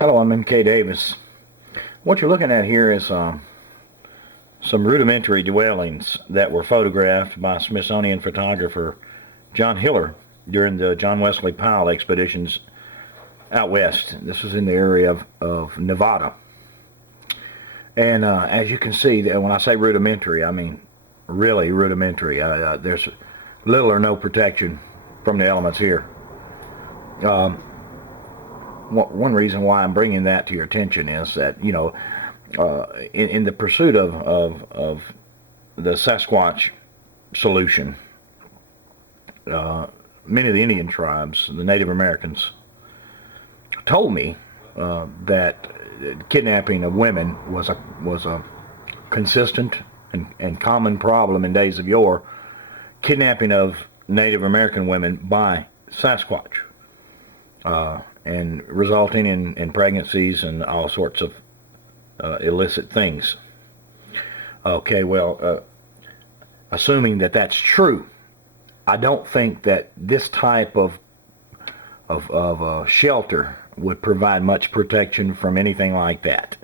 Hello, I'm M.K.Davis. What you're looking at here is some rudimentary dwellings that were photographed by Smithsonian photographer John Hiller during the John Wesley Powell expeditions out west. This was in the area of Nevada. And as you can see, when I say rudimentary, I mean really rudimentary. There's little or no protection from the elements here. One reason why I'm bringing that to your attention is that, in the pursuit of the Sasquatch solution, many of the Indian tribes, the Native Americans, told me that kidnapping of women was a consistent and common problem in days of yore. Kidnapping of Native American women by Sasquatch. And resulting in pregnancies and all sorts of illicit things. Okay, well, assuming that that's true, I don't think that this type of shelter would provide much protection from anything like that.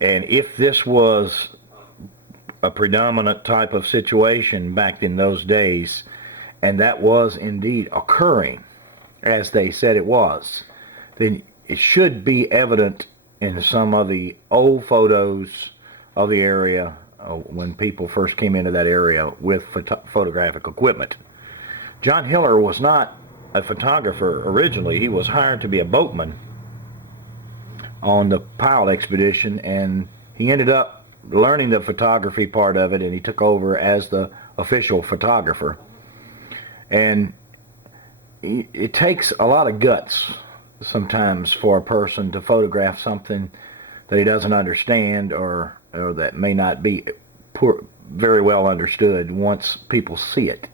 And if this was a predominant type of situation back in those days, and that was indeed occurring, as they said it was, then it should be evident in some of the old photos of the area when people first came into that area with photographic equipment. John Hiller was not a photographer originally. He was hired to be a boatman on the Powell expedition, and he ended up learning the photography part of it, and he took over as the official photographer. And it takes a lot of guts sometimes for a person to photograph something that he doesn't understand, or that may not be very well understood once people see it.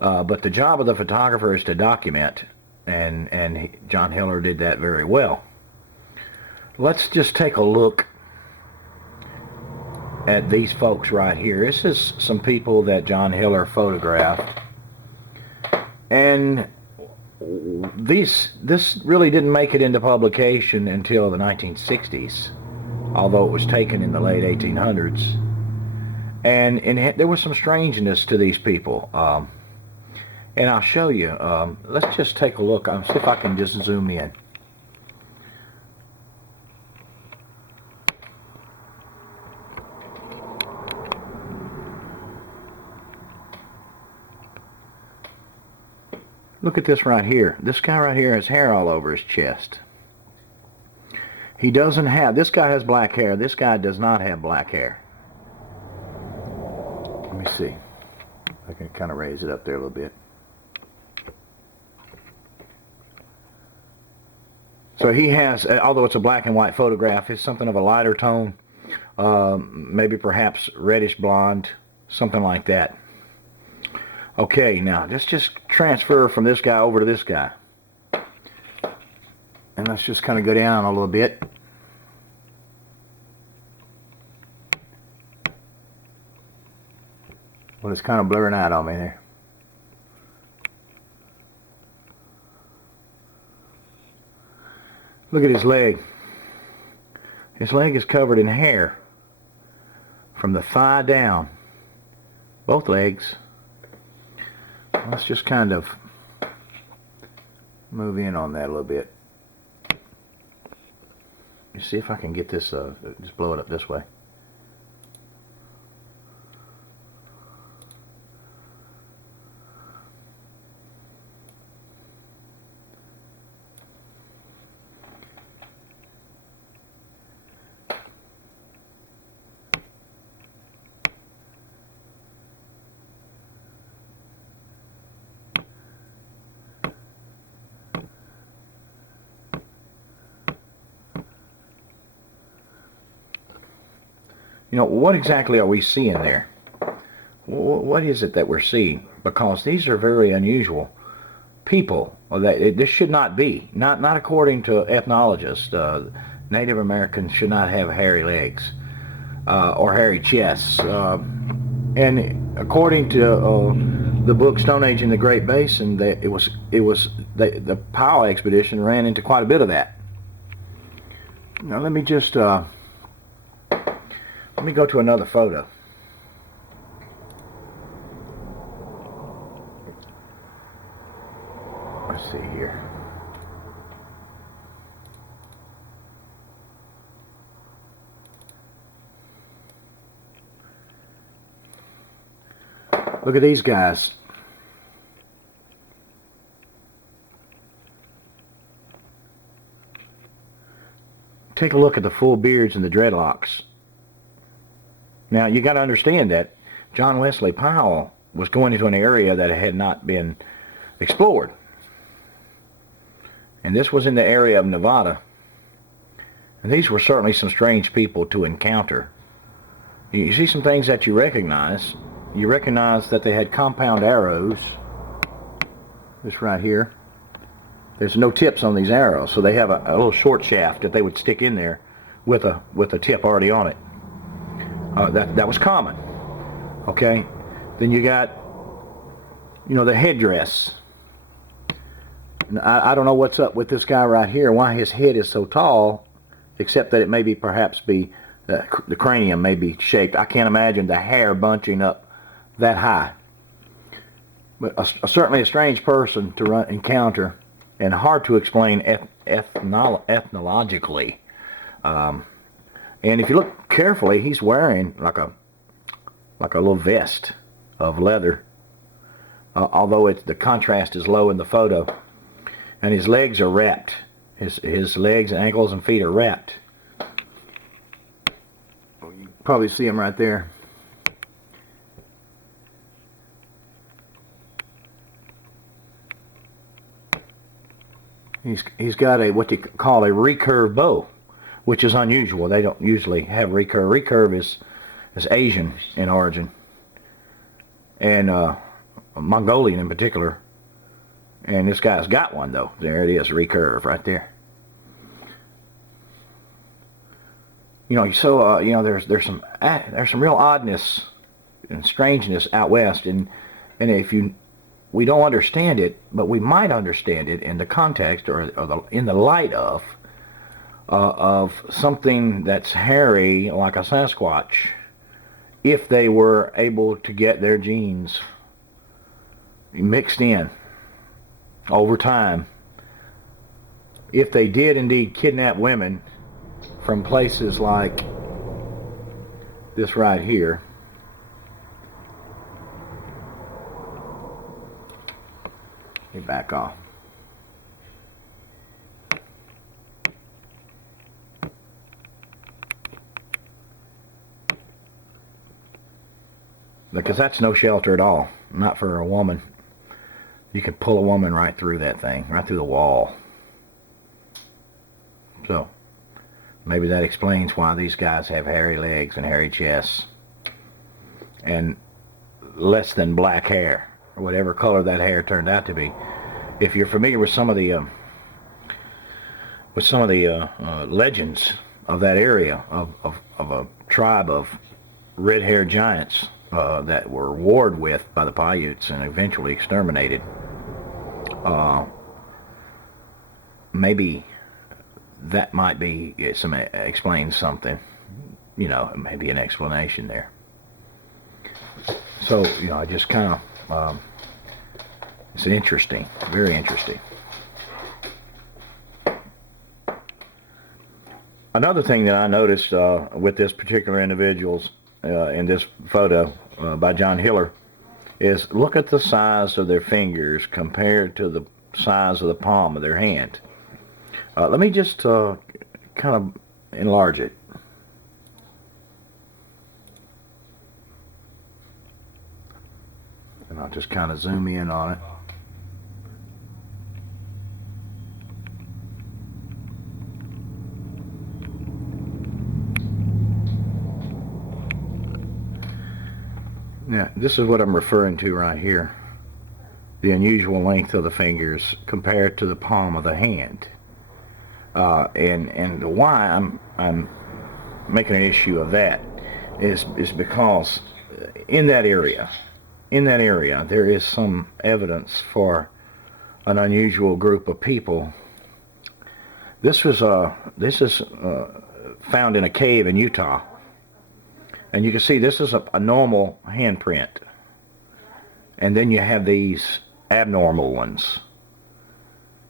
But the job of the photographer is to document, and John Hiller did that very well. Let's just take a look at these folks right here. This is some people that John Hiller photographed. And this really didn't make it into publication until the 1960s, although it was taken in the late 1800s. And there was some strangeness to these people. And I'll show you. Let's just take a look. I'll see if I can just zoom in. Look at this right here. This guy right here has hair all over his chest. He doesn't have, this guy has black hair. This guy does not have black hair. Let me see. I can kind of raise it up there a little bit. So he has, although it's a black and white photograph, it's something of a lighter tone, maybe perhaps reddish blonde, something like that. Okay, now let's just transfer from this guy over to this guy. And let's just kind of go down a little bit. Well, it's kind of blurring out on me there. Look at his leg. His leg is covered in hair from the thigh down. Both legs. Let's just kind of move in on that a little bit. Let's see if I can get this, just blow it up this way. What exactly are we seeing there? What is it that we're seeing? Because these are very unusual people. This should not be. Not according to ethnologists. Native Americans should not have hairy legs or hairy chests. And according to the book Stone Age in the Great Basin, the Powell expedition ran into quite a bit of that. Now let me just let me go to another photo. Let's see here. Look at these guys. Take a look at the full beards and the dreadlocks. Now you got to understand that John Wesley Powell was going into an area that had not been explored. And this was in the area of Nevada. And these were certainly some strange people to encounter. You see some things that you recognize. You recognize that they had compound arrows. This right here. There's no tips on these arrows, so they have a little short shaft that they would stick in there with a tip already on it. That was common. Okay. Then you got, the headdress. I don't know what's up with this guy right here, why his head is so tall, except that it may be perhaps be the cranium may be shaped. I can't imagine the hair bunching up that high. But certainly a strange person to encounter, and hard to explain ethnologically. And if you look carefully, he's wearing like a little vest of leather, although the contrast is low in the photo. And his legs are wrapped. His legs, ankles, and feet are wrapped. You can probably see him right there. He's got what you call a recurve bow, which is unusual. They don't usually have recurve. Recurve is Asian in origin, and Mongolian in particular. And this guy's got one though. There it is, recurve right there. There's some real oddness and strangeness out west, and we don't understand it, but we might understand it in the context or in the light of something that's hairy like a Sasquatch, if they were able to get their genes mixed in over time. If they did indeed kidnap women from places like this right here, let me back off. Because that's no shelter at all, not for a woman. You can pull a woman right through that thing, right through the wall. So maybe that explains why these guys have hairy legs and hairy chests and less than black hair, or whatever color that hair turned out to be. If you're familiar with some of the legends of that area, of a tribe of red-haired giants that were warred with by the Paiutes and eventually exterminated, maybe that might be explains something, maybe an explanation there. So I just kind of it's interesting, very interesting. Another thing that I noticed with this particular individuals in this photo by John Hiller is look at the size of their fingers compared to the size of the palm of their hand. Let me just kind of enlarge it. And I'll just kind of zoom in on it. Now, this is what I'm referring to right here. The unusual length of the fingers compared to the palm of the hand. And why I'm making an issue of that is because in that area there is some evidence for an unusual group of people This is found in a cave in Utah. And you can see this is a normal handprint. And then you have these abnormal ones.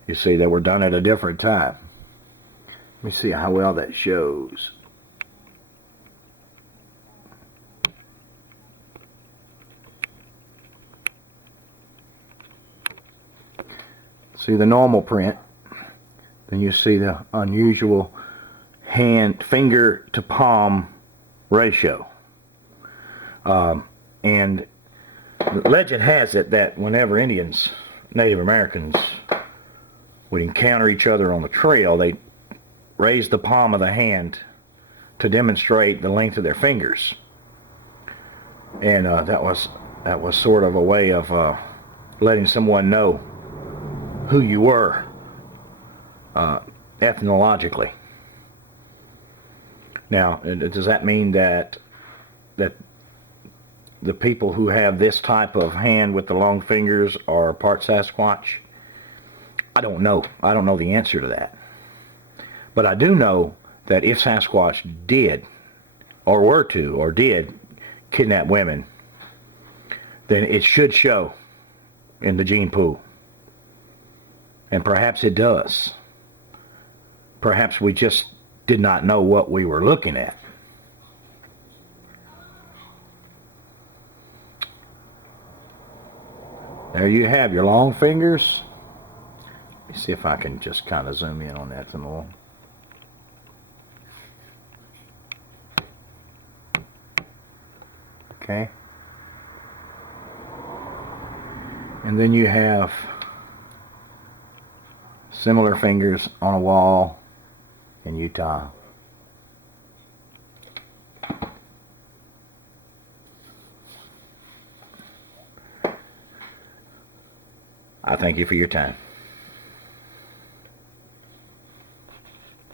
You see, they were done at a different time. Let me see how well that shows. See the normal print. Then you see the unusual hand, finger to palm ratio. And legend has it that whenever Indians, Native Americans, would encounter each other on the trail, they raised the palm of the hand to demonstrate the length of their fingers. And that was sort of a way of letting someone know who you were ethnologically. Now, does that mean that the people who have this type of hand with the long fingers are part Sasquatch? I don't know. I don't know the answer to that. But I do know that if Sasquatch did, or did, kidnap women, then it should show in the gene pool. And perhaps it does. Perhaps we just did not know what we were looking at. There you have your long fingers. Let me see if I can just kind of zoom in on that some more. Okay. And then you have similar fingers on a wall in Utah. I thank you for your time.